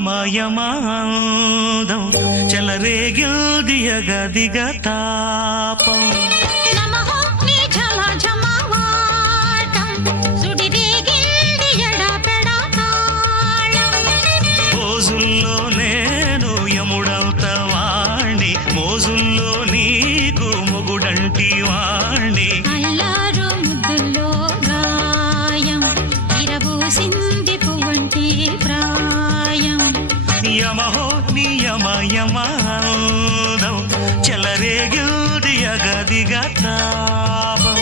యమయమాదం చెలరేగిల్ది యగదిగ తాపం మోజుల్లో నేను యముడవుత వాణ్ణి మోజుల్లో నీకు మొగుడంటి వాణ్ణి అల్లారు ముద్దుల్లో గాయం ఇరబూసింది పువ్వంటి ప్రాయం యమహో నియమయమాదం చెలరేగిల్ది యగదిగ తాపం